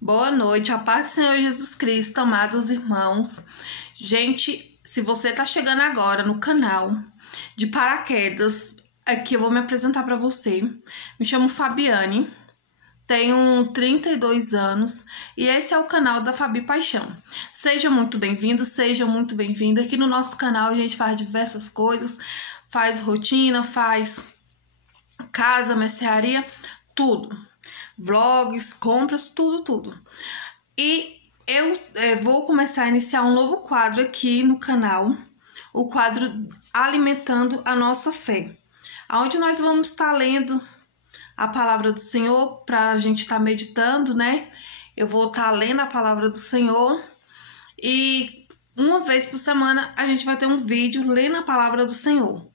Boa noite, a paz do Senhor Jesus Cristo, amados irmãos. Gente, se você tá chegando agora no canal de paraquedas, aqui eu vou me apresentar para você. Me chamo Fabiane, tenho 32 anos e esse é o canal da Fabi Paixão. Seja muito bem-vindo, seja muito bem-vinda. Aqui no nosso canal a gente faz diversas coisas, faz rotina, faz casa, mercearia, tudo. Vlogs, compras, tudo. E eu vou começar a iniciar um novo quadro aqui no canal, o quadro Alimentando a Nossa Fé, onde nós vamos estar lendo a palavra do Senhor para a gente estar meditando, né? Eu vou estar lendo a palavra do Senhor e uma vez por semana a gente vai ter um vídeo lendo a palavra do Senhor,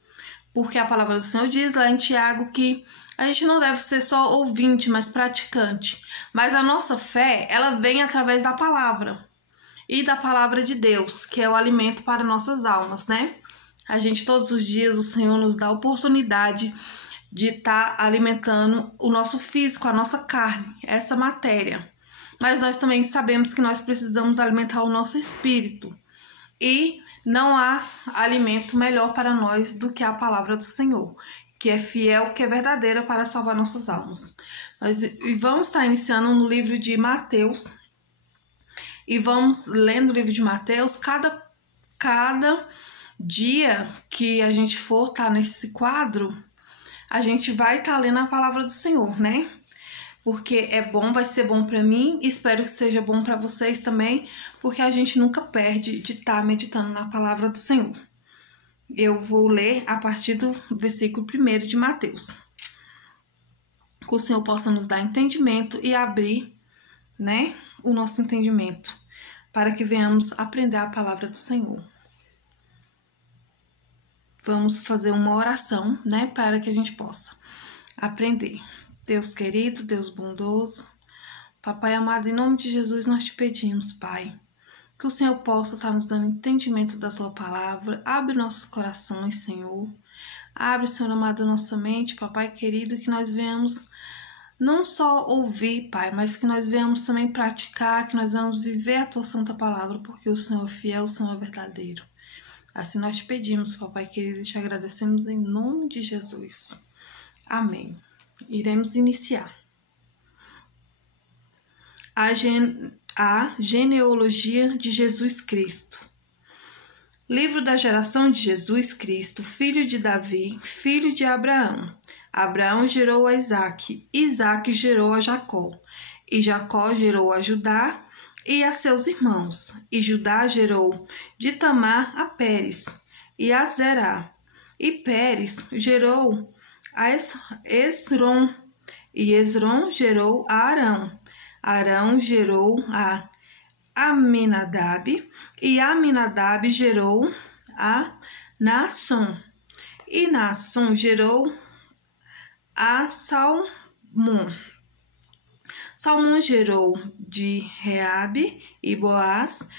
porque a palavra do Senhor diz lá em Tiago que a gente não deve ser só ouvinte, mas praticante. Mas a nossa fé, ela vem através da palavra. E da palavra de Deus, que é o alimento para nossas almas, né? A gente, todos os dias, o Senhor nos dá a oportunidade de estar alimentando o nosso físico, a nossa carne, essa matéria. Mas nós também sabemos que nós precisamos alimentar o nosso espírito. E não há alimento melhor para nós do que a palavra do Senhor, que é fiel, que é verdadeira para salvar nossas almas. E vamos estar iniciando no livro de Mateus. E vamos lendo o livro de Mateus. Cada dia que a gente for estar nesse quadro, a gente vai estar lendo a palavra do Senhor, né? Porque é bom, vai ser bom para mim. Espero que seja bom para vocês também, porque a gente nunca perde de estar meditando na palavra do Senhor. Eu vou ler a partir do versículo 1 de Mateus. Que o Senhor possa nos dar entendimento e abrir, né, o nosso entendimento, para que venhamos aprender a palavra do Senhor. Vamos fazer uma oração, né, para que a gente possa aprender. Deus querido, Deus bondoso, Papai amado, em nome de Jesus nós te pedimos, Pai, que o Senhor possa estar nos dando entendimento da Tua palavra. Abre nossos corações, Senhor. Abre, Senhor amado, nossa mente, Papai querido, que nós venhamos não só ouvir, Pai, mas que nós venhamos também praticar, que nós venhamos viver a Tua santa palavra, porque o Senhor é fiel, o Senhor é verdadeiro. Assim nós te pedimos, Papai querido, e te agradecemos em nome de Jesus. Amém. Iremos iniciar. A genealogia de Jesus Cristo. Livro da geração de Jesus Cristo, filho de Davi, filho de Abraão. Abraão gerou a Isaque, Isaque gerou a Jacó, e Jacó gerou a Judá e a seus irmãos. E Judá gerou de Tamar a Pérez e a Zerá. E Pérez gerou a Esrom, e Esrom gerou a Arão. Arão gerou a Aminadab, e Aminadab gerou a Naasson, e Naasson gerou a Salmão. Salmão gerou de Reabe e Boaz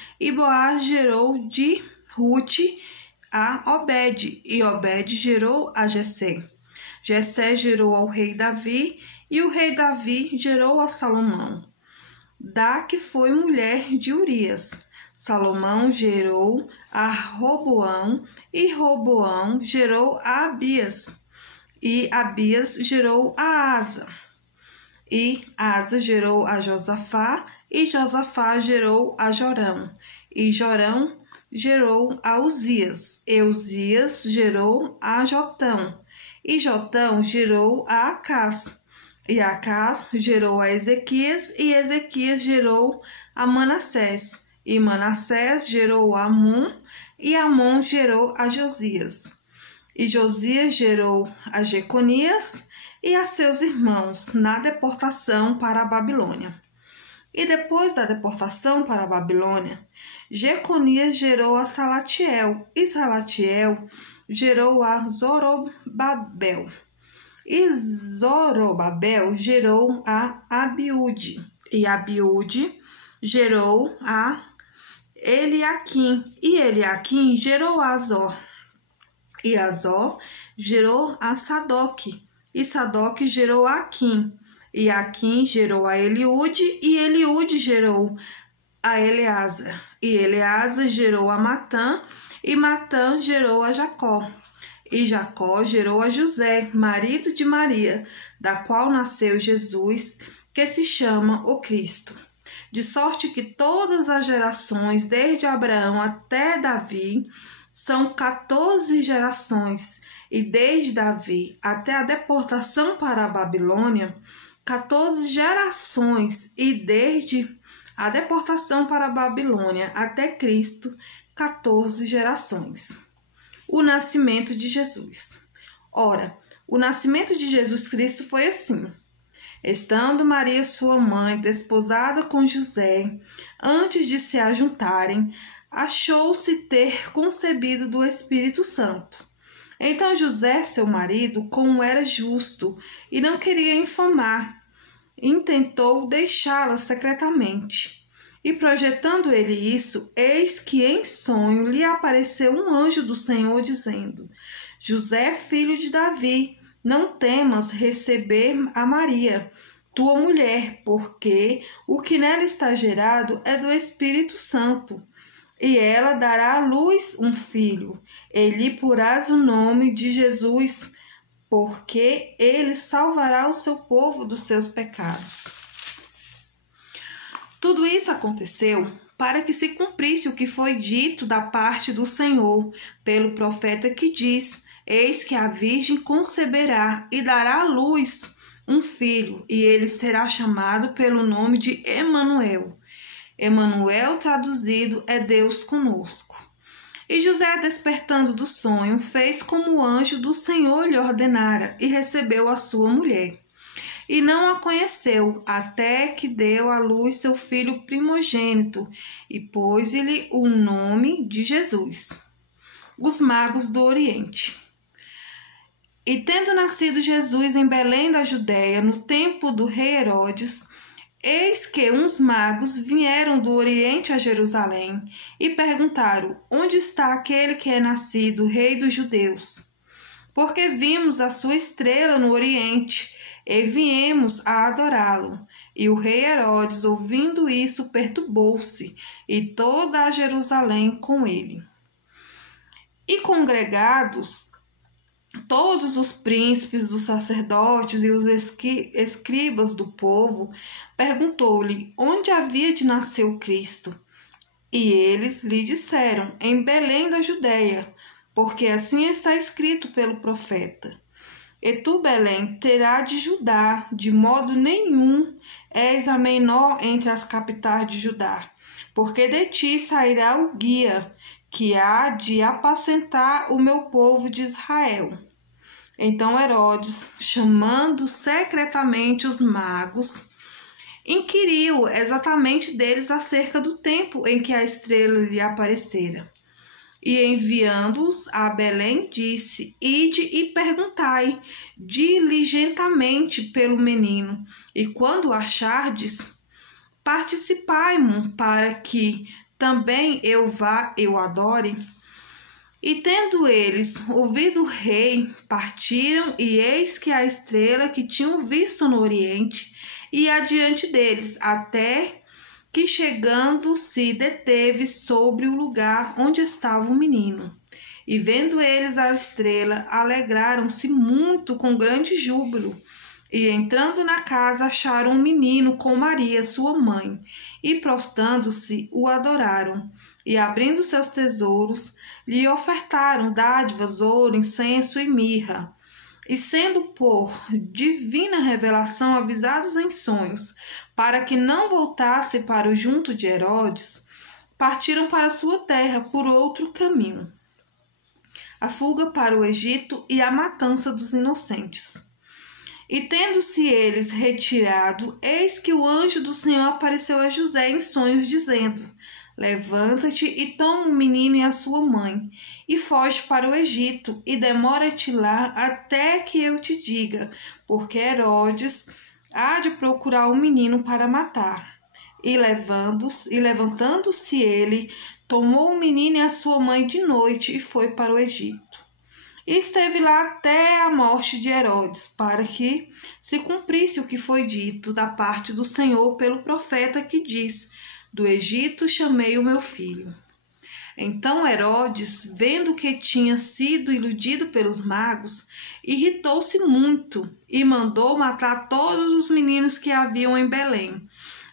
gerou de Rute a Obed, e Obed gerou a Jessé. Jessé gerou ao rei Davi, e o rei Davi gerou a Salomão, da que foi mulher de Urias. Salomão gerou a Roboão, e Roboão gerou a Abias, e Abias gerou a Asa. E Asa gerou a Josafá, e Josafá gerou a Jorão, e Jorão gerou a Uzias, e Uzias gerou a Jotão, e Jotão gerou a Acás, e Acás gerou a Ezequias, e Ezequias gerou a Manassés, e Manassés gerou a Amon, e Amon gerou a Josias. E Josias gerou a Jeconias e a seus irmãos na deportação para a Babilônia. E depois da deportação para a Babilônia, Jeconias gerou a Salatiel, e Salatiel gerou a Zorobabel. E Zorobabel gerou a Abiúde, e Abiúde gerou a Eliaquim, e Eliaquim gerou a Azor, e Azor gerou a Sadoque, e Sadoque gerou a Aquim, E Aquim gerou a Eliúde, e Eliúde gerou a Eleazar. E Eleazar gerou a Matã, e Matã gerou a Jacó. E Jacó gerou a José, marido de Maria, da qual nasceu Jesus, que se chama o Cristo. De sorte que todas as gerações, desde Abraão até Davi, são 14 gerações, e desde Davi até a deportação para a Babilônia, 14 gerações, e desde a deportação para a Babilônia até Cristo, 14 gerações. O nascimento de Jesus. Ora, o nascimento de Jesus Cristo foi assim. Estando Maria, sua mãe, desposada com José, antes de se ajuntarem, achou-se ter concebido do Espírito Santo. Então José, seu marido, como era justo e não queria infamar, intentou deixá-la secretamente. E projetando ele isso, eis que em sonho lhe apareceu um anjo do Senhor, dizendo: José, filho de Davi, não temas receber a Maria, tua mulher, porque o que nela está gerado é do Espírito Santo. E ela dará à luz um filho, e lhe porás o nome de Jesus, porque ele salvará o seu povo dos seus pecados. Tudo isso aconteceu para que se cumprisse o que foi dito da parte do Senhor pelo profeta, que diz: Eis que a virgem conceberá e dará à luz um filho, e ele será chamado pelo nome de Emanuel. Emanuel, traduzido, é Deus conosco. E José, despertando do sonho, fez como o anjo do Senhor lhe ordenara, e recebeu a sua mulher. E não a conheceu, até que deu à luz seu filho primogênito, e pôs-lhe o nome de Jesus. Os magos do Oriente. E tendo nascido Jesus em Belém da Judéia, no tempo do rei Herodes, eis que uns magos vieram do Oriente a Jerusalém e perguntaram: Onde está aquele que é nascido, rei dos judeus? Porque vimos a sua estrela no Oriente e viemos a adorá-lo. E o rei Herodes, ouvindo isso, perturbou-se, e toda a Jerusalém com ele. E congregados todos os príncipes, os sacerdotes e os escribas do povo, perguntou-lhe onde havia de nascer o Cristo. E eles lhe disseram: em Belém da Judéia, porque assim está escrito pelo profeta: E tu, Belém, terá de Judá, de modo nenhum és a menor entre as capitais de Judá, porque de ti sairá o guia, que há de apacentar o meu povo de Israel. Então Herodes, chamando secretamente os magos, inquiriu exatamente deles acerca do tempo em que a estrela lhe aparecera. E enviando-os a Belém, disse: Ide e perguntai diligentemente pelo menino, e quando o achardes, participai-mo, para que também eu vá, eu adore. E tendo eles ouvido o rei, partiram, e eis que a estrela que tinham visto no Oriente ia adiante deles, até que chegando se deteve sobre o lugar onde estava o menino. E vendo eles a estrela, alegraram-se muito com grande júbilo. E entrando na casa, acharam um menino com Maria, sua mãe, e prostrando-se, o adoraram. E abrindo seus tesouros, lhe ofertaram dádivas, ouro, incenso e mirra. E sendo por divina revelação avisados em sonhos, para que não voltasse para o junto de Herodes, partiram para sua terra por outro caminho. A fuga para o Egito e a matança dos inocentes. E tendo-se eles retirado, eis que o anjo do Senhor apareceu a José em sonhos, dizendo: Levanta-te e toma o menino e a sua mãe, e foge para o Egito, e demora-te lá até que eu te diga, porque Herodes há de procurar o menino para matar. E levantando-se ele, tomou o menino e a sua mãe de noite e foi para o Egito. E esteve lá até a morte de Herodes, para que se cumprisse o que foi dito da parte do Senhor pelo profeta que diz: do Egito chamei o meu filho. Então Herodes, vendo que tinha sido iludido pelos magos, irritou-se muito e mandou matar todos os meninos que haviam em Belém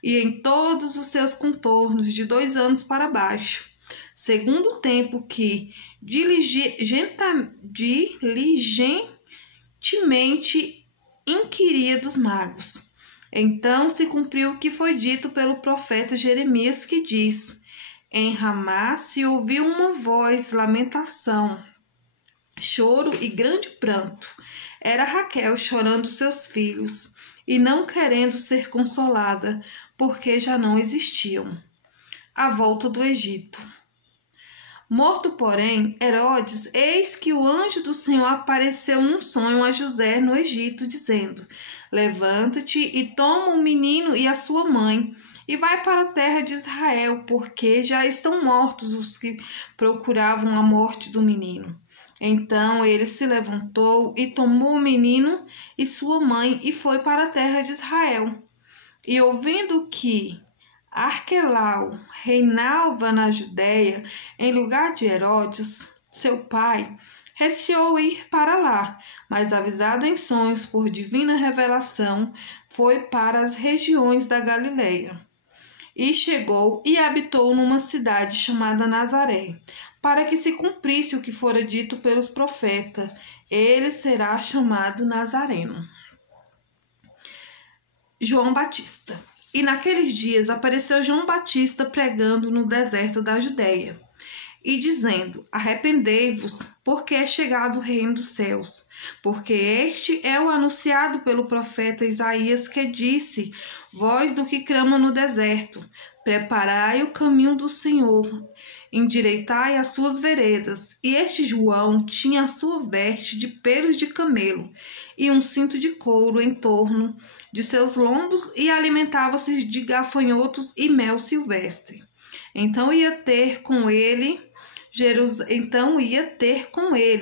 e em todos os seus contornos, de 2 anos para baixo, segundo o tempo que diligentemente inquiria dos magos. Então se cumpriu o que foi dito pelo profeta Jeremias, que diz: em Ramá se ouviu uma voz, lamentação, choro e grande pranto. Era Raquel chorando seus filhos e não querendo ser consolada, porque já não existiam. A volta do Egito. Morto, porém, Herodes, eis que o anjo do Senhor apareceu num sonho a José no Egito, dizendo: levanta-te e toma o menino e a sua mãe, e vai para a terra de Israel, porque já estão mortos os que procuravam a morte do menino. Então ele se levantou e tomou o menino e sua mãe e foi para a terra de Israel. E ouvindo que Arquelau reinava na Judéia em lugar de Herodes, seu pai, receou ir para lá, mas avisado em sonhos por divina revelação, foi para as regiões da Galileia. E chegou e habitou numa cidade chamada Nazaré, para que se cumprisse o que fora dito pelos profetas: ele será chamado Nazareno. João Batista. E naqueles dias apareceu João Batista pregando no deserto da Judéia, e dizendo: arrependei-vos, porque é chegado o reino dos céus. Porque este é o anunciado pelo profeta Isaías, que disse: voz do que clama no deserto, preparai o caminho do Senhor, endireitai as suas veredas. E este João tinha a sua veste de pelos de camelo e um cinto de couro em torno de seus lombos, e alimentava-se de gafanhotos e mel silvestre. Então ia ter com ele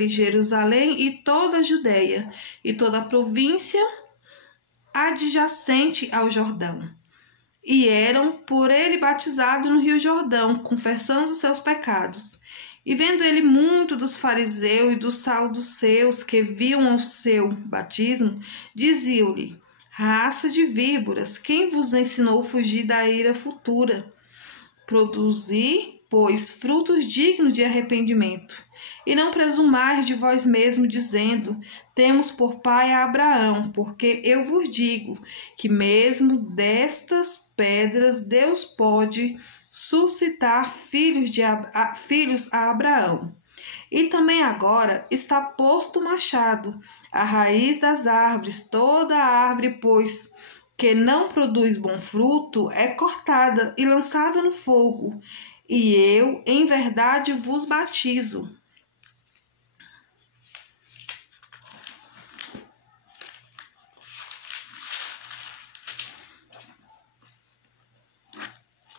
Jerusalém e toda a Judéia e toda a província adjacente ao Jordão. E eram por ele batizados no rio Jordão, confessando os seus pecados. E vendo ele muito dos fariseus e dos saduceus que viam o seu batismo, diziam-lhe: raça de víboras, quem vos ensinou a fugir da ira futura? Produzi, pois, frutos dignos de arrependimento. E não presumais de vós mesmos, dizendo: temos por pai a Abraão, porque eu vos digo que mesmo destas pedras Deus pode suscitar filhos a Abraão. E também agora está posto o machado à raiz das árvores. Toda árvore, pois, que não produz bom fruto, é cortada e lançada no fogo. E eu, em verdade, vos batizo.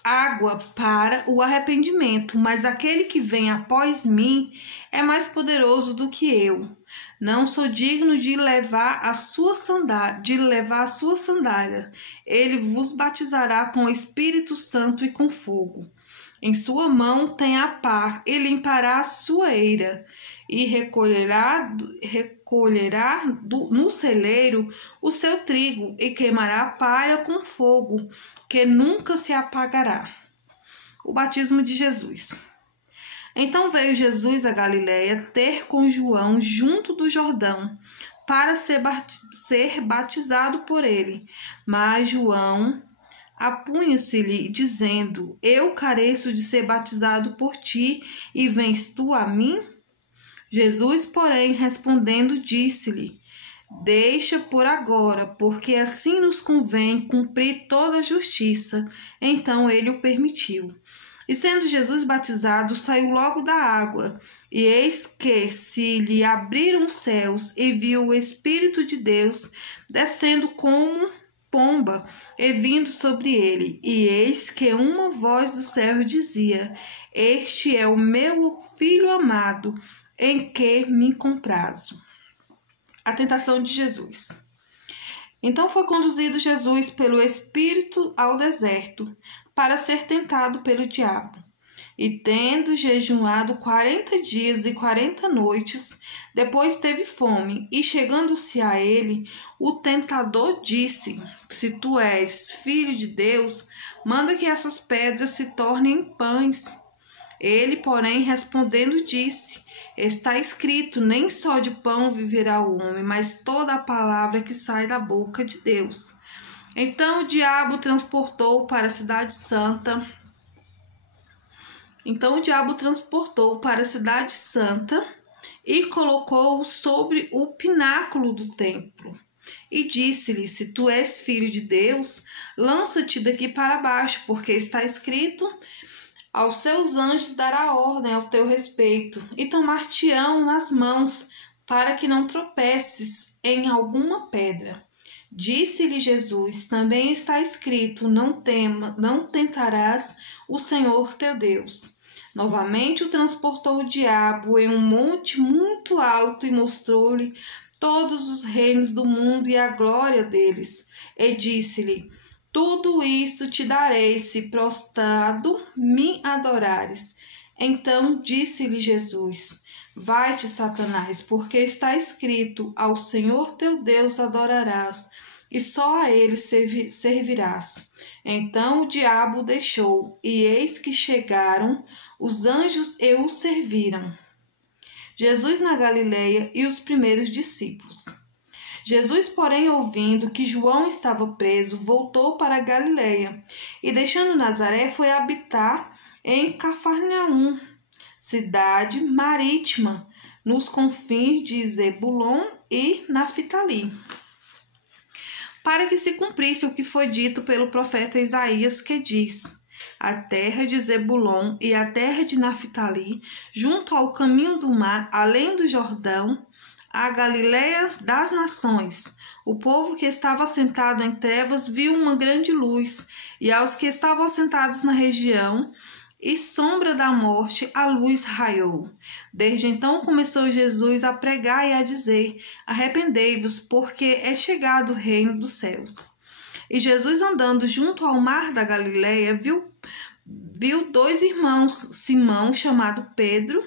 Água para o arrependimento, mas aquele que vem após mim é mais poderoso do que eu. Não sou digno de levar a sua sandália. Ele vos batizará com o Espírito Santo e com fogo. Em sua mão tem a pá, e limpará a sua eira, e recolherá no celeiro o seu trigo, e queimará a palha com fogo, que nunca se apagará. O batismo de Jesus. Então veio Jesus a Galiléia ter com João junto do Jordão, para ser batizado por ele. Mas João apunha-se-lhe, dizendo: eu careço de ser batizado por ti, e vens tu a mim? Jesus, porém, respondendo, disse-lhe: deixa por agora, porque assim nos convém cumprir toda a justiça. Então ele o permitiu. E sendo Jesus batizado, saiu logo da água. E eis que se lhe abriram os céus, e viu o Espírito de Deus descendo como pomba e vindo sobre ele. E eis que uma voz do céu dizia: este é o meu filho amado, em que me comprazo. A tentação de Jesus. Então foi conduzido Jesus pelo Espírito ao deserto, para ser tentado pelo diabo. E tendo jejuado 40 dias e 40 noites, depois teve fome, e chegando-se a ele, o tentador disse: Se tu és filho de Deus, manda que essas pedras se tornem pães. Ele, porém, respondendo, disse: Está escrito, nem só de pão viverá o homem, mas toda a palavra que sai da boca de Deus. Então o diabo transportou para a cidade santa. E colocou-o sobre o pináculo do templo. E disse-lhe: Se tu és filho de Deus, lança-te daqui para baixo, porque está escrito: Aos seus anjos dará ordem ao teu respeito, e tomar-te-ão nas mãos, para que não tropeces em alguma pedra. Disse-lhe Jesus: Também está escrito: Não tentarás o Senhor teu Deus. Novamente o transportou o diabo em um monte muito alto e mostrou-lhe todos os reinos do mundo e a glória deles. E disse-lhe: Tudo isto te darei, se prostrado me adorares. Então disse-lhe Jesus: Vai-te, Satanás, porque está escrito: Ao Senhor teu Deus adorarás, e só a ele servirás. Então o diabo o deixou, e eis que chegaram os anjos e o serviram. Jesus na Galileia e os primeiros discípulos. Jesus, porém, ouvindo que João estava preso, voltou para a Galileia, e deixando Nazaré, foi habitar em Cafarnaum, cidade marítima, nos confins de Zebulon e Naftali, para que se cumprisse o que foi dito pelo profeta Isaías, que diz: A terra de Zebulon e a terra de Naftali, junto ao caminho do mar, além do Jordão, a Galileia das nações. O povo que estava sentado em trevas viu uma grande luz, e aos que estavam assentados na região e sombra da morte, a luz raiou. Desde então começou Jesus a pregar e a dizer: Arrependei-vos, porque é chegado o reino dos céus. E Jesus, andando junto ao mar da Galileia, viu dois irmãos, Simão, chamado Pedro,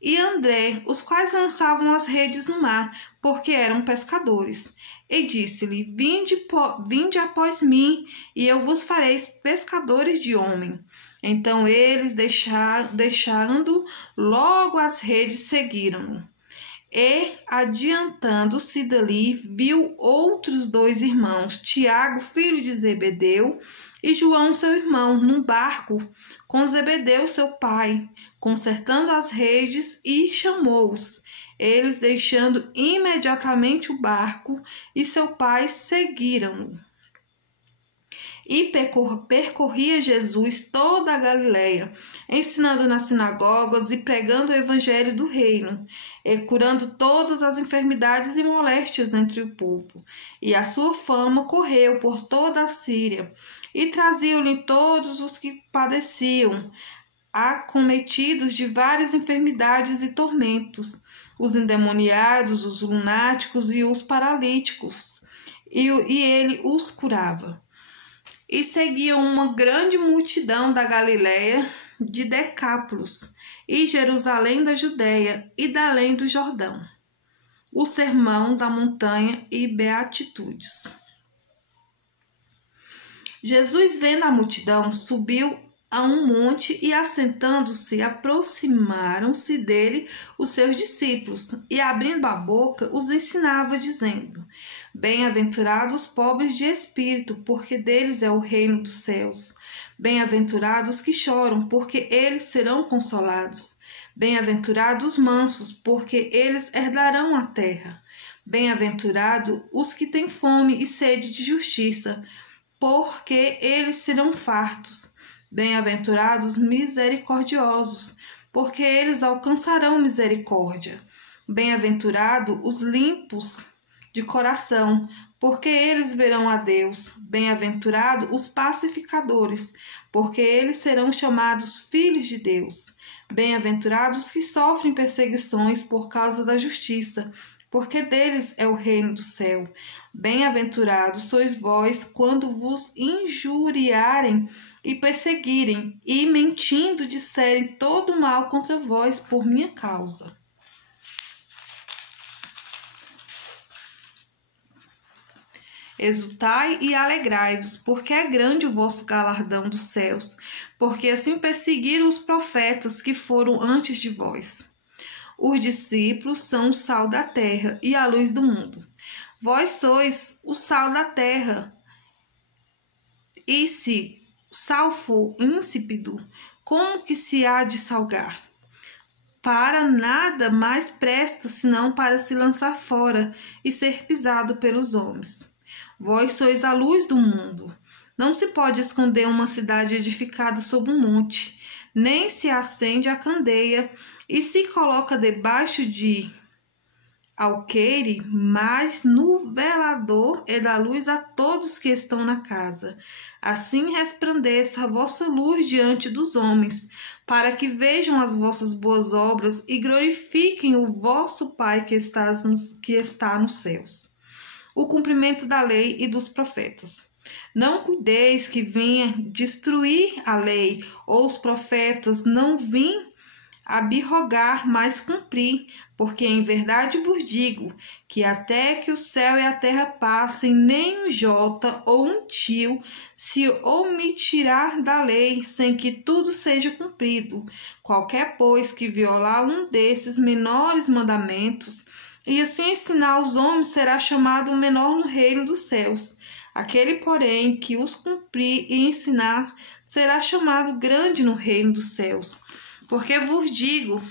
e André, os quais lançavam as redes no mar, porque eram pescadores. E disse-lhe: Vinde após mim, e eu vos farei pescadores de homem. Então eles, deixando logo as redes, seguiram-no. E, adiantando-se dali, viu outros dois irmãos, Tiago, filho de Zebedeu, e João, seu irmão, num barco com Zebedeu, seu pai, consertando as redes, e chamou-os. Eles, deixando imediatamente o barco e seu pai, seguiram-no. E percorria Jesus toda a Galileia, ensinando nas sinagogas e pregando o evangelho do reino, e curando todas as enfermidades e moléstias entre o povo. E a sua fama correu por toda a Síria, e traziam-lhe todos os que padeciam, acometidos de várias enfermidades e tormentos, os endemoniados, os lunáticos e os paralíticos, e ele os curava. E seguia uma grande multidão da Galileia, de Decápolis, e Jerusalém da Judéia e da além do Jordão. O sermão da montanha e beatitudes. Jesus, vendo a multidão, subiu a um monte e, assentando-se, aproximaram-se dele os seus discípulos, e, abrindo a boca, os ensinava, dizendo: Bem-aventurados os pobres de espírito, porque deles é o reino dos céus. Bem-aventurados os que choram, porque eles serão consolados. Bem-aventurados os mansos, porque eles herdarão a terra. Bem-aventurados os que têm fome e sede de justiça, porque eles serão fartos. Bem-aventurados os misericordiosos, porque eles alcançarão misericórdia. Bem-aventurados os limpos de coração, porque eles verão a Deus. Bem-aventurados os pacificadores, porque eles serão chamados filhos de Deus. Bem-aventurados que sofrem perseguições por causa da justiça, porque deles é o reino do céu. Bem-aventurados sois vós quando vos injuriarem e perseguirem, e mentindo disserem todo mal contra vós por minha causa. Exultai e alegrai-vos, porque é grande o vosso galardão dos céus, porque assim perseguiram os profetas que foram antes de vós. Os discípulos são o sal da terra e a luz do mundo. Vós sois o sal da terra. E se o sal for insípido, como que se há de salgar? Para nada mais presta, senão para se lançar fora e ser pisado pelos homens. Vós sois a luz do mundo. Não se pode esconder uma cidade edificada sobre um monte, nem se acende a candeia e se coloca debaixo de alqueire, mas no velador e dá luz a todos que estão na casa. Assim resplandeça a vossa luz diante dos homens, para que vejam as vossas boas obras e glorifiquem o vosso Pai que está nos céus. O cumprimento da lei e dos profetas. Não cuideis que venha destruir a lei ou os profetas, não vim abrogar, mas cumprir, porque em verdade vos digo que até que o céu e a terra passem, nem um jota ou um tio se omitirá da lei, sem que tudo seja cumprido. Qualquer, pois, que violar um desses menores mandamentos, e assim ensinar aos homens, será chamado o menor no reino dos céus. Aquele, porém, que os cumprir e ensinar, será chamado grande no reino dos céus. Porque vos digo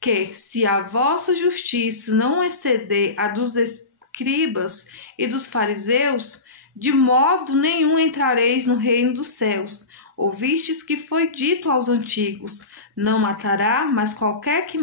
que, se a vossa justiça não exceder a dos escribas e dos fariseus, de modo nenhum entrareis no reino dos céus. Ouvistes que foi dito aos antigos: não matará, mas qualquer que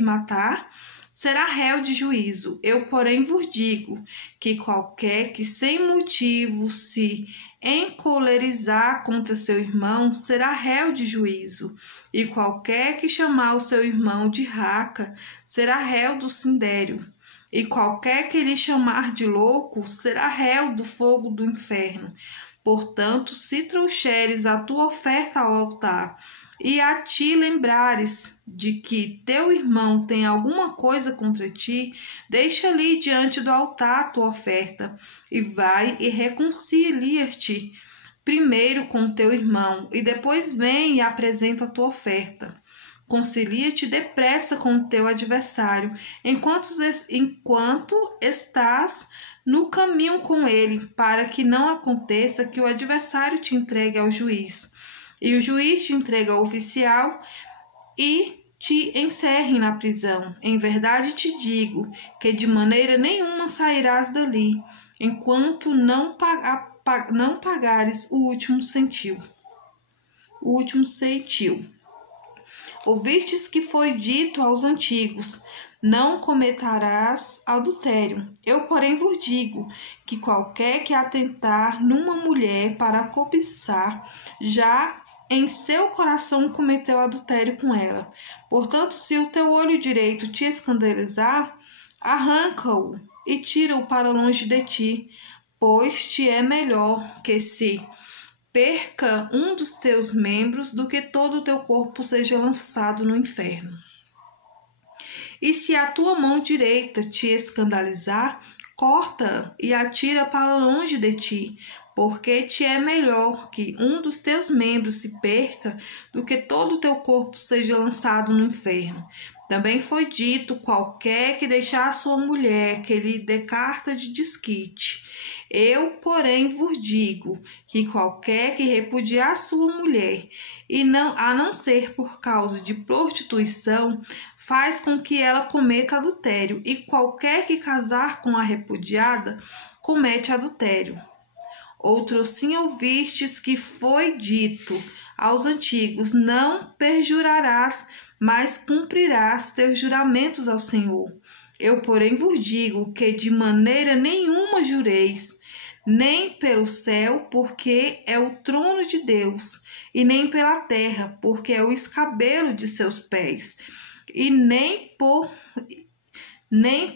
matar será réu de juízo. Eu, porém, vos digo que qualquer que sem motivo se encolerizar contra seu irmão será réu de juízo. E qualquer que chamar o seu irmão de raca será réu do sindério. E qualquer que lhe chamar de louco será réu do fogo do inferno. Portanto, se trouxeres a tua oferta ao altar, e a ti lembrares de que teu irmão tem alguma coisa contra ti, deixa ali diante do altar a tua oferta, e vai e reconcilia-te primeiro com teu irmão, e depois vem e apresenta a tua oferta. Concilia-te depressa com o teu adversário, enquanto estás no caminho com ele, para que não aconteça que o adversário te entregue ao juiz, e o juiz te entrega ao oficial e te encerre na prisão. Em verdade te digo que de maneira nenhuma sairás dali, enquanto não pagares o último centil. Ouvistes que foi dito aos antigos: não cometerás adultério. Eu, porém, vos digo que qualquer que atentar numa mulher para cobiçar, já em seu coração cometeu adultério com ela. Portanto, se o teu olho direito te escandalizar, arranca-o e tira-o para longe de ti, pois te é melhor que se perca um dos teus membros do que todo o teu corpo seja lançado no inferno. E se a tua mão direita te escandalizar, corta e atira para longe de ti, porque te é melhor que um dos teus membros se perca do que todo o teu corpo seja lançado no inferno. Também foi dito: qualquer que deixar sua mulher, que lhe dê carta de desquite. Eu, porém, vos digo que qualquer que repudiar sua mulher, a não ser por causa de prostituição, faz com que ela cometa adultério, e qualquer que casar com a repudiada comete adultério. Outrossim ouvistes que foi dito aos antigos: não perjurarás, mas cumprirás teus juramentos ao Senhor. Eu, porém, vos digo que de maneira nenhuma jureis, nem pelo céu, porque é o trono de Deus, e nem pela terra, porque é o escabelo de seus pés, e nem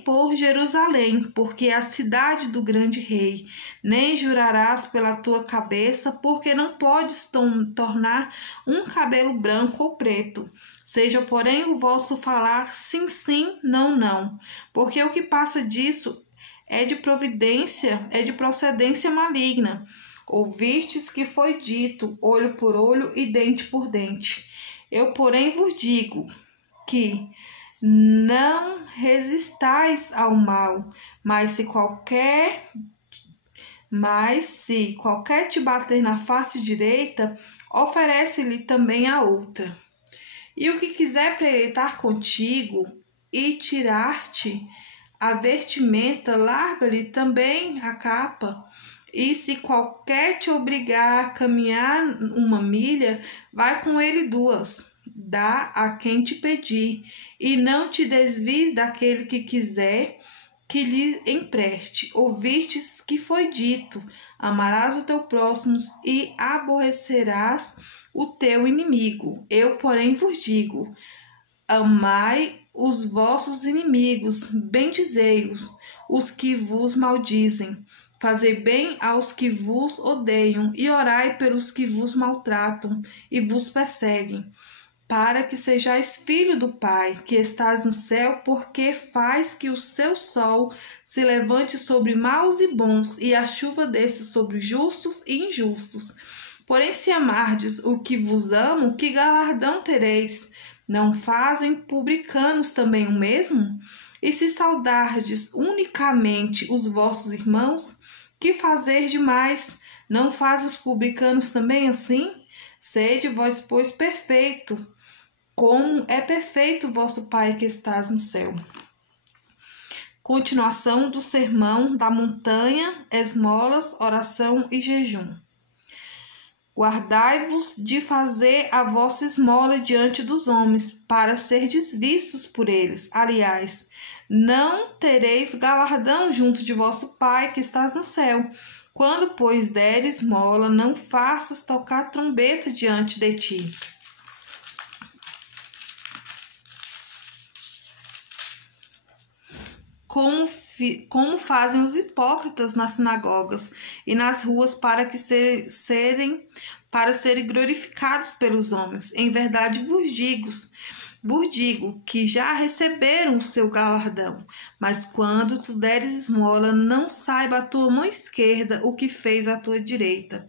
por Jerusalém, porque é a cidade do grande rei, nem jurarás pela tua cabeça, porque não podes tornar um cabelo branco ou preto. Seja, porém, o vosso falar sim, sim, não, não, porque o que passa disso é de procedência maligna. Ouvistes que foi dito, olho por olho e dente por dente. Eu, porém, vos digo que não resistais ao mal, mas se qualquer te bater na face direita, oferece-lhe também a outra. E o que quiser pleitar contigo e tirar-te a vestimenta, larga-lhe também a capa. E se qualquer te obrigar a caminhar 1 milha, vai com ele 2. Dá a quem te pedir, e não te desvies daquele que quiser que lhe empreste. Ouvistes que foi dito: amarás o teu próximo e aborrecerás o teu inimigo. Eu, porém, vos digo: amai os vossos inimigos, bendizei-os, os que vos maldizem. Fazei bem aos que vos odeiam, e orai pelos que vos maltratam e vos perseguem, para que sejais filho do Pai, que estás no céu, porque faz que o seu sol se levante sobre maus e bons, e a chuva desça sobre justos e injustos. Porém, se amardes o que vos amam, que galardão tereis? Não fazem publicanos também o mesmo? E se saudardes unicamente os vossos irmãos, que fazer demais? Não fazem os publicanos também assim? Sede vós, pois, perfeito, como é perfeito o vosso Pai que estás no céu. Continuação do sermão da montanha, esmolas, oração e jejum. Guardai-vos de fazer a vossa esmola diante dos homens, para serdes vistos por eles. Aliás, não tereis galardão junto de vosso Pai que estás no céu. Quando, pois, deres esmola, não faças tocar trombeta diante de ti, como fazem os hipócritas nas sinagogas e nas ruas para serem glorificados pelos homens. Em verdade vos digo que já receberam o seu galardão. Mas quando tu deres esmola, não saiba a tua mão esquerda o que fez a tua direita,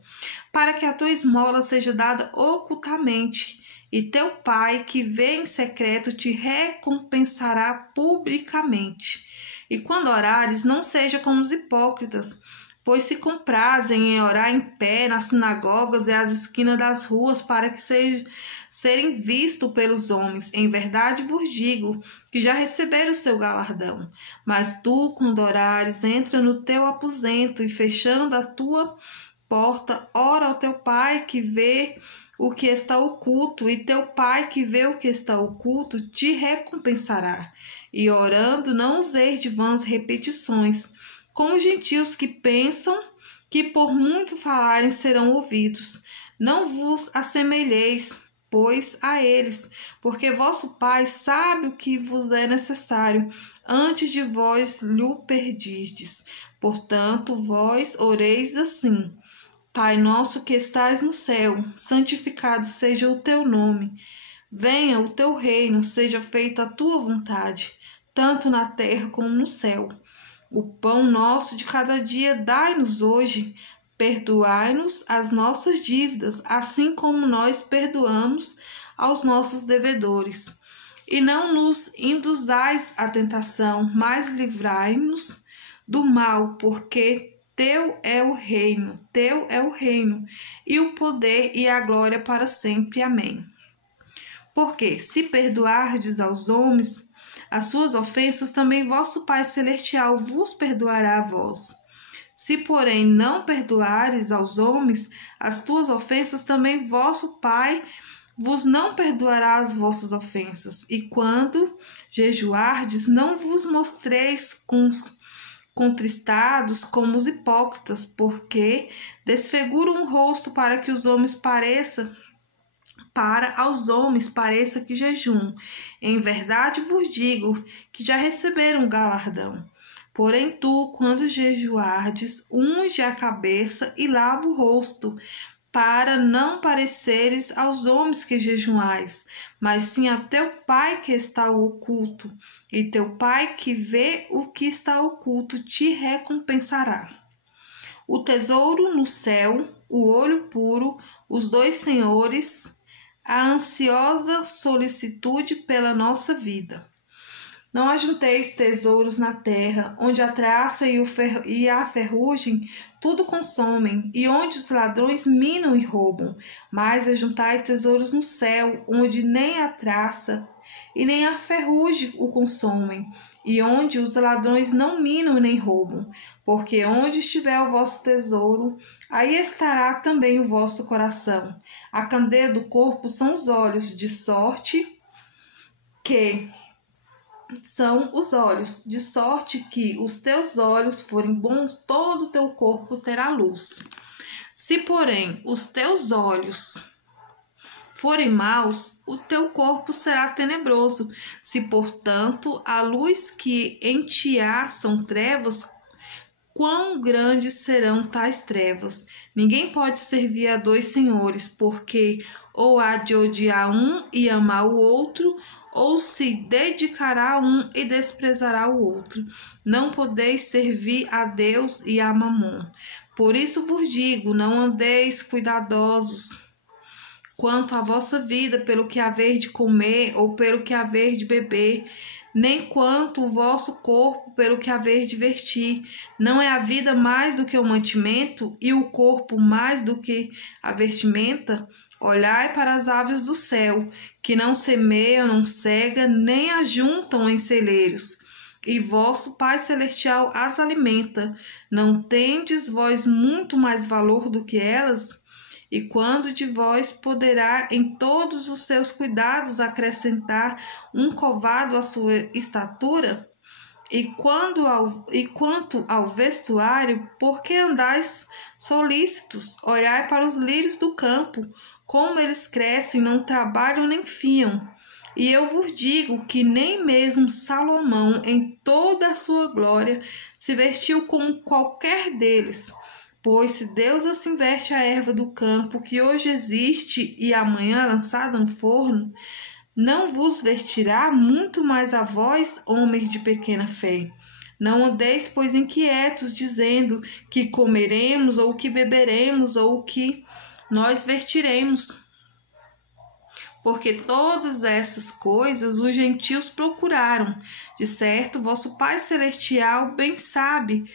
para que a tua esmola seja dada ocultamente, e teu Pai, que vê em secreto, te recompensará publicamente. E quando orares, não seja como os hipócritas, pois se comprazem em orar em pé nas sinagogas e às esquinas das ruas, para que serem vistos pelos homens. Em verdade vos digo que já receberam o seu galardão. Mas tu, quando orares, entra no teu aposento e, fechando a tua porta, ora ao teu Pai que vê o que está oculto, e teu Pai que vê o que está oculto te recompensará. E orando, não useis de vãs repetições, como os gentios que pensam que por muito falarem serão ouvidos. Não vos assemelheis, pois, a eles, porque vosso Pai sabe o que vos é necessário, antes de vós lhe pedirdes. Portanto, vós oreis assim: Pai nosso que estais no céu, santificado seja o teu nome. Venha o teu reino, seja feita a tua vontade, tanto na terra como no céu. O pão nosso de cada dia dai-nos hoje. Perdoai-nos as nossas dívidas, assim como nós perdoamos aos nossos devedores. E não nos induzais à tentação, mas livrai-nos do mal, porque teu é o reino, e o poder e a glória para sempre. Amém. Porque se perdoardes aos homens as suas ofensas, também vosso Pai Celestial vos perdoará a vós. Se, porém, não perdoares aos homens as tuas ofensas, também vosso Pai vos não perdoará as vossas ofensas. E quando jejuardes, não vos mostreis contristados como os hipócritas, porque desfiguram o rosto para que aos homens pareça que jejum. Em verdade vos digo que já receberam o galardão. Porém tu, quando jejuardes, unge a cabeça e lava o rosto, para não pareceres aos homens que jejuais, mas sim a teu Pai que está oculto, e teu Pai que vê o que está oculto te recompensará. O tesouro no céu, o olho puro, os dois senhores, a ansiosa solicitude pela nossa vida. Não ajunteis tesouros na terra, onde a traça e a ferrugem tudo consomem, e onde os ladrões minam e roubam. Mas ajuntai tesouros no céu, onde nem a traça e nem a ferrugem o consomem, e onde os ladrões não minam nem roubam. Porque onde estiver o vosso tesouro, aí estará também o vosso coração. A candeia do corpo são os olhos, de sorte que os teus olhos forem bons, todo o teu corpo terá luz. Se, porém, os teus olhos forem maus, o teu corpo será tenebroso. Se, portanto, a luz que em ti há são trevas, quão grandes serão tais trevas? Ninguém pode servir a dois senhores, porque ou há de odiar um e amar o outro, ou se dedicará a um e desprezará o outro. Não podeis servir a Deus e a Mamon. Por isso vos digo, não andeis cuidadosos quanto à vossa vida, pelo que haver de comer ou pelo que haver de beber, nem quanto o vosso corpo pelo que haver de vestir. Não é a vida mais do que o mantimento, e o corpo mais do que a vestimenta? Olhai para as aves do céu, que não semeiam, não cegam, nem ajuntam em celeiros, e vosso Pai Celestial as alimenta. Não tendes vós muito mais valor do que elas? E quando de vós poderá em todos os seus cuidados acrescentar um covado à sua estatura? E quanto ao vestuário, por que andais solícitos? Olhai para os lírios do campo, como eles crescem, não trabalham nem fiam. E eu vos digo que nem mesmo Salomão, em toda a sua glória, se vestiu como qualquer deles. Pois se Deus assim veste a erva do campo, que hoje existe e amanhã é lançada no forno, não vos vestirá muito mais a vós, homens de pequena fé? Não andeis, pois, inquietos, dizendo que comeremos, ou que beberemos, ou que nós vestiremos. Porque todas essas coisas os gentios procuraram. De certo, vosso Pai Celestial bem sabe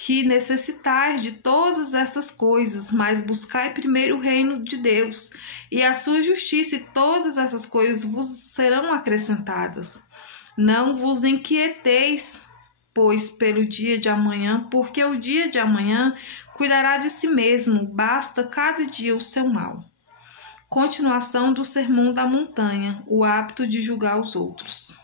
que necessitais de todas essas coisas, mas buscai primeiro o reino de Deus e a sua justiça, e todas essas coisas vos serão acrescentadas. Não vos inquieteis, pois, pelo dia de amanhã, porque o dia de amanhã cuidará de si mesmo, basta cada dia o seu mal. Continuação do Sermão da Montanha, o hábito de julgar os outros.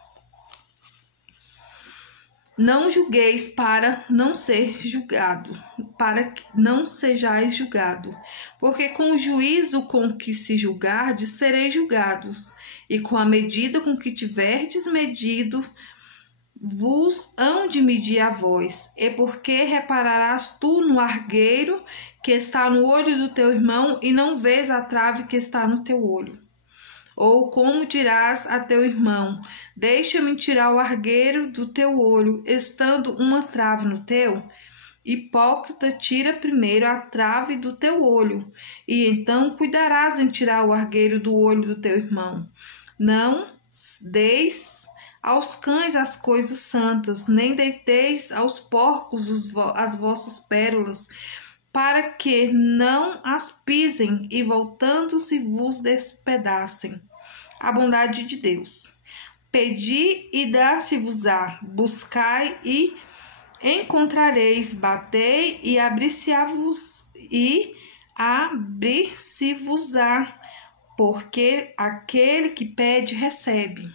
Não julgueis para não ser julgado, para que não sejais julgado, porque com o juízo com que se julgardes, sereis julgados, e com a medida com que tiverdes medido, vos hão de medir a vós. E porque repararás tu no argueiro que está no olho do teu irmão, e não vês a trave que está no teu olho? Ou como dirás a teu irmão: deixa-me tirar o argueiro do teu olho, estando uma trave no teu? Hipócrita, tira primeiro a trave do teu olho, e então cuidarás em tirar o argueiro do olho do teu irmão. Não deis aos cães as coisas santas, nem deiteis aos porcos as vossas pérolas, para que não as pisem e voltando-se vos despedacem. A bondade de Deus. Pedi e dar-se-vos-á, buscai e encontrareis, batei e abrir-se-vos-á, porque aquele que pede recebe,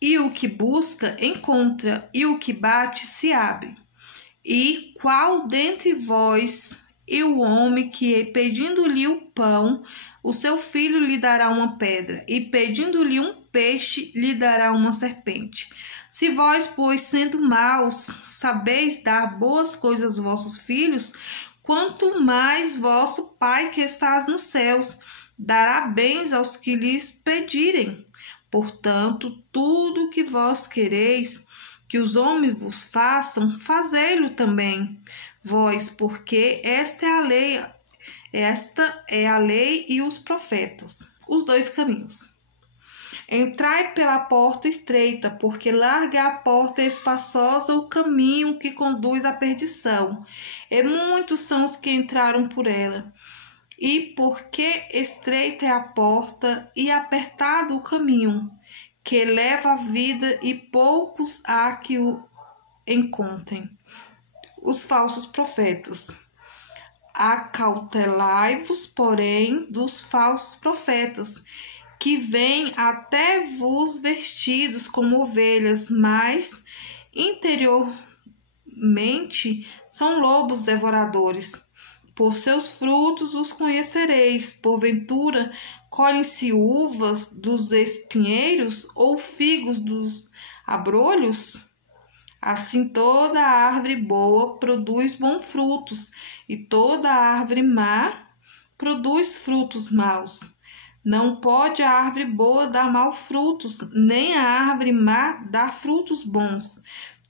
E o que busca, encontra, e o que bate, se abre. E qual dentre vós e o homem que, pedindo-lhe o pão, o seu filho lhe dará uma pedra, e pedindo-lhe um peixe, lhe dará uma serpente? Se vós, pois, sendo maus, sabeis dar boas coisas aos vossos filhos, quanto mais vosso Pai que estás nos céus dará bens aos que lhes pedirem. Portanto, tudo o que vós quereis que os homens vos façam, fazei-lo também vós, porque esta é a lei e os profetas, os dois caminhos. Entrai pela porta estreita, porque larga é a porta espaçosa o caminho que conduz à perdição, e muitos são os que entraram por ela. E porque estreita é a porta e apertado o caminho que leva à vida, e poucos há que o encontrem. Os falsos profetas. Acautelai-vos, porém, dos falsos profetas, que vêm até vos vestidos como ovelhas, mas interiormente são lobos devoradores. Por seus frutos os conhecereis. Porventura, colhem-se uvas dos espinheiros ou figos dos abrolhos? Assim toda árvore boa produz bons frutos, e toda árvore má produz frutos maus. Não pode a árvore boa dar maus frutos, nem a árvore má dar frutos bons.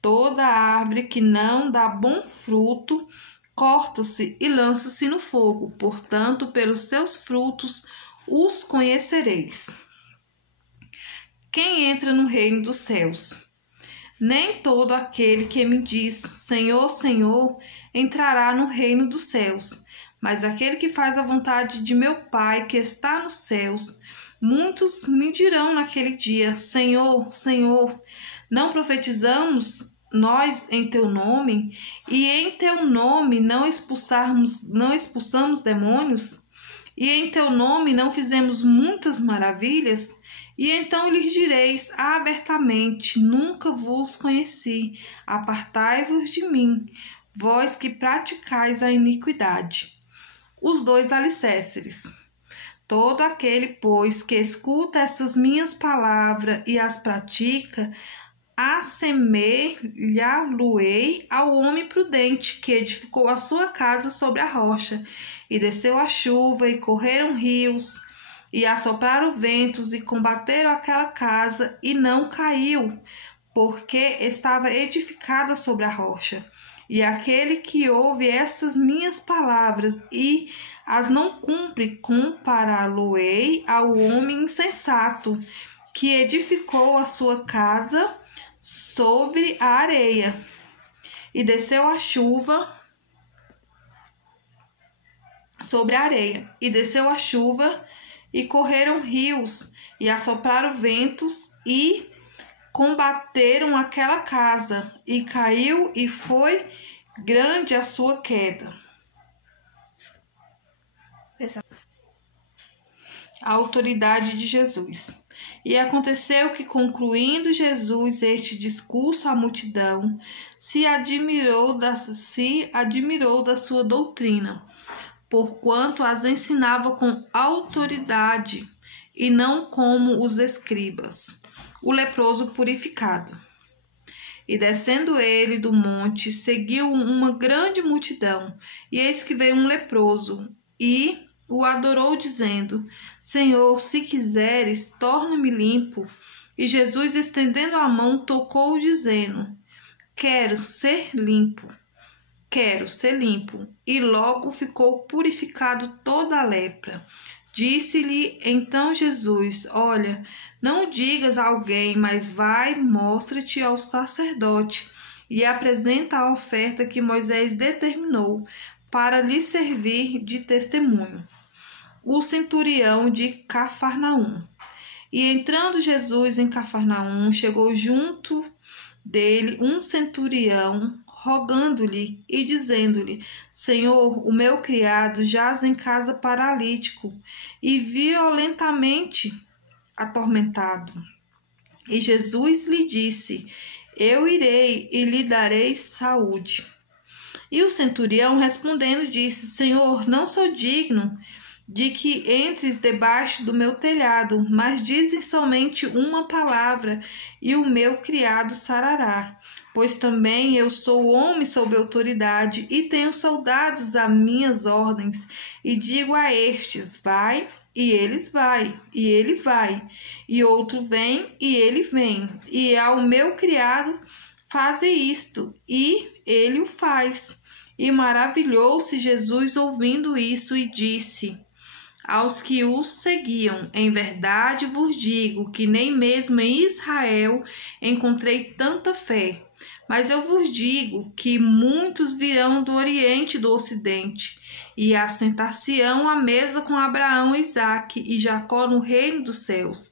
Toda árvore que não dá bom fruto corta-se e lança-se no fogo. Portanto, pelos seus frutos os conhecereis. Quem entra no reino dos céus? Nem todo aquele que me diz, Senhor, Senhor, entrará no reino dos céus, mas aquele que faz a vontade de meu Pai que está nos céus. Muitos me dirão naquele dia, Senhor, Senhor, não profetizamos nós em teu nome, e em teu nome não expulsamos demônios, e em teu nome não fizemos muitas maravilhas? E então lhes direis abertamente, nunca vos conheci, apartai-vos de mim, vós que praticais a iniquidade. Os dois alicerces. Todo aquele, pois, que escuta essas minhas palavras e as pratica, assemelhá-lo-ei ao homem prudente que edificou a sua casa sobre a rocha, e desceu a chuva, e correram rios, e assopraram ventos, e combateram aquela casa, e não caiu, porque estava edificada sobre a rocha. E aquele que ouve essas minhas palavras e as não cumpre, compará-lo-ei ao homem insensato, que edificou a sua casa sobre a areia, e desceu a chuva sobre a areia, e desceu a chuva, e correram rios, e assopraram ventos, e combateram aquela casa, e caiu, e foi grande a sua queda. A autoridade de Jesus. E aconteceu que, concluindo Jesus este discurso à multidão, se admirou da sua doutrina, porquanto as ensinava com autoridade, e não como os escribas. O leproso purificado. E descendo ele do monte, seguiu uma grande multidão, e eis que veio um leproso, e o adorou, dizendo, Senhor, se quiseres, torna-me limpo. E Jesus, estendendo a mão, tocou, dizendo, quero ser limpo. E logo ficou purificado toda a lepra. Disse-lhe então Jesus, olha, não digas a alguém, mas vai, mostra-te ao sacerdote, e apresenta a oferta que Moisés determinou, para lhe servir de testemunho. O centurião de Cafarnaum. E entrando Jesus em Cafarnaum, chegou junto dele um centurião, rogando-lhe e dizendo-lhe, Senhor, o meu criado jaz em casa paralítico e violentamente atormentado. E Jesus lhe disse: Eu irei e lhe darei saúde. E o centurião respondendo disse: Senhor, não sou digno de que entres debaixo do meu telhado, mas dizem somente uma palavra, e o meu criado sarará. Pois também eu sou homem sob autoridade, e tenho soldados a minhas ordens, e digo a estes: vai, e eles vai, e ele vai, e outro vem, e ele vem, e ao meu criado faze isto, e ele o faz. E maravilhou-se Jesus ouvindo isso, e disse aos que os seguiam: Em verdade vos digo que nem mesmo em Israel encontrei tanta fé. Mas eu vos digo que muitos virão do Oriente e do Ocidente, e assentar-se-ão à mesa com Abraão, Isaque e Jacó no reino dos céus.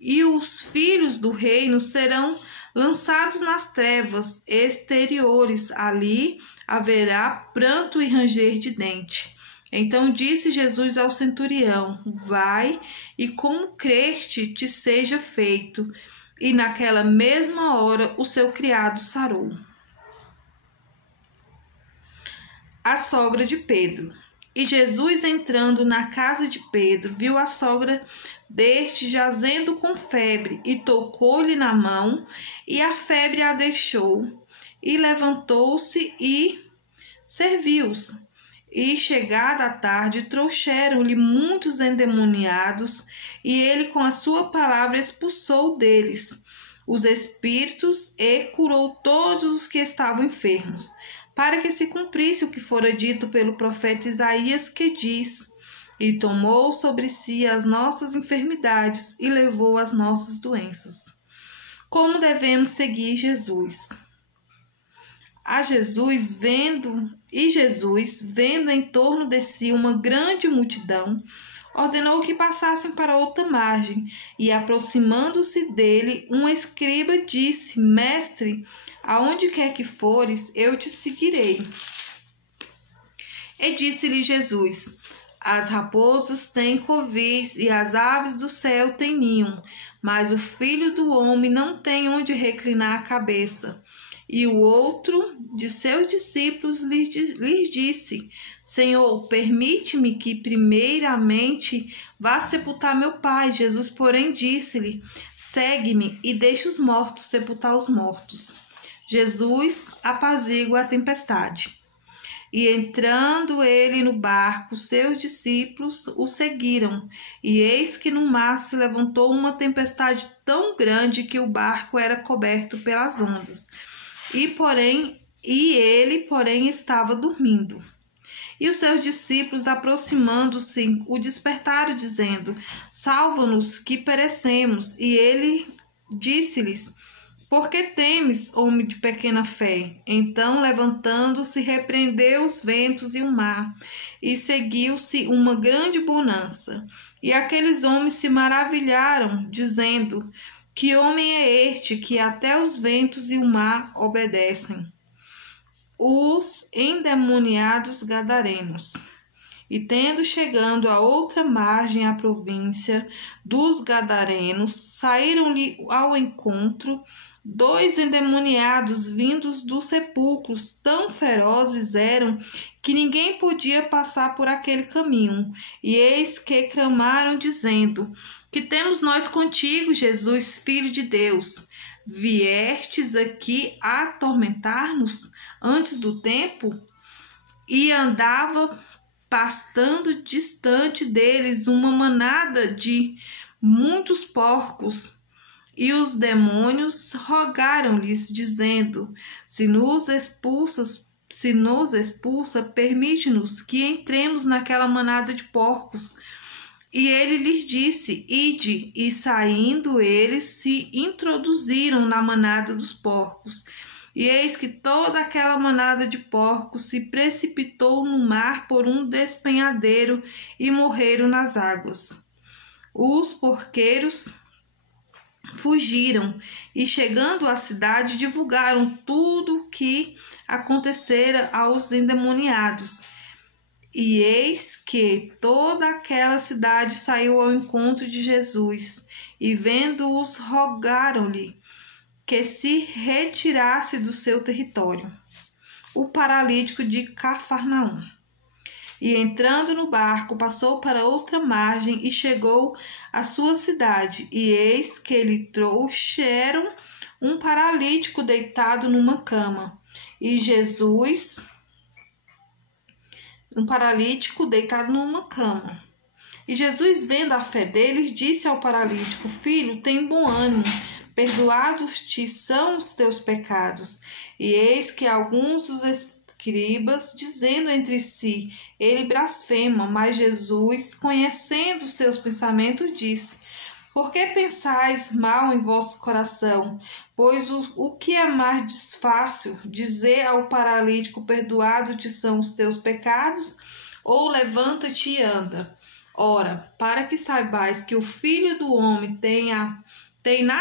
E os filhos do reino serão lançados nas trevas exteriores. Ali haverá pranto e ranger de dente. Então disse Jesus ao centurião: Vai, e como creste te seja feito. E naquela mesma hora o seu criado sarou. A sogra de Pedro. E Jesus, entrando na casa de Pedro, viu a sogra deste jazendo com febre, e tocou-lhe na mão, e a febre a deixou, e levantou-se e serviu-os. E chegada a tarde, trouxeram-lhe muitos endemoniados, e ele com a sua palavra expulsou deles os espíritos e curou todos os que estavam enfermos, para que se cumprisse o que fora dito pelo profeta Isaías, que diz: E tomou sobre si as nossas enfermidades e levou as nossas doenças. Como devemos seguir Jesus? Jesus, vendo em torno de si uma grande multidão, ordenou que passassem para outra margem, e aproximando-se dele, um escriba disse: Mestre, aonde quer que fores, eu te seguirei. E disse-lhe Jesus: As raposas têm covis e as aves do céu têm ninho, mas o Filho do Homem não tem onde reclinar a cabeça. E o outro de seus discípulos lhe disse: Senhor, permite-me que primeiramente vá sepultar meu pai. Jesus, porém, disse-lhe: Segue-me e deixa os mortos sepultar os mortos. Jesus apazigua a tempestade. E entrando ele no barco, seus discípulos o seguiram. E eis que no mar se levantou uma tempestade tão grande que o barco era coberto pelas ondas. E ele, porém, estava dormindo. E os seus discípulos, aproximando-se, o despertaram, dizendo: Salva-nos, que perecemos. E ele disse-lhes: Por que temes, homem de pequena fé? Então, levantando-se, repreendeu os ventos e o mar, e seguiu-se uma grande bonança. E aqueles homens se maravilharam, dizendo: Que homem é este que até os ventos e o mar obedecem? Os endemoniados gadarenos. E tendo chegando a outra margem, a província dos gadarenos, saíram-lhe ao encontro 2 endemoniados vindos dos sepulcros, tão ferozes eram que ninguém podia passar por aquele caminho. E eis que clamaram, dizendo: Que temos nós contigo, Jesus, Filho de Deus? Viestes aqui a atormentar-nos antes do tempo? E andava pastando distante deles uma manada de muitos porcos. E os demônios rogaram-lhes, dizendo: Se nos expulsa, permite-nos que entremos naquela manada de porcos. E ele lhes disse: Ide. E saindo eles se introduziram na manada dos porcos. E eis que toda aquela manada de porcos se precipitou no mar por um despenhadeiro e morreram nas águas. Os porqueiros fugiram e, chegando à cidade, divulgaram tudo o que acontecera aos endemoniados. E eis que toda aquela cidade saiu ao encontro de Jesus, e vendo-os, rogaram-lhe que se retirasse do seu território. O paralítico de Cafarnaum. E entrando no barco, passou para outra margem e chegou à sua cidade. E eis que lhe trouxeram um paralítico deitado numa cama. E Jesus, um paralítico deitado numa cama. E Jesus, vendo a fé deles, disse ao paralítico: Filho, tem bom ânimo, perdoados-te são os teus pecados. E eis que alguns dos escribas, dizendo entre si, ele blasfema. Mas Jesus, conhecendo os seus pensamentos, disse: Por que pensais mal em vosso coração? Pois o que é mais fácil, dizer ao paralítico: perdoados-te são os teus pecados, ou levanta-te e anda? Ora, para que saibais que o Filho do Homem tem na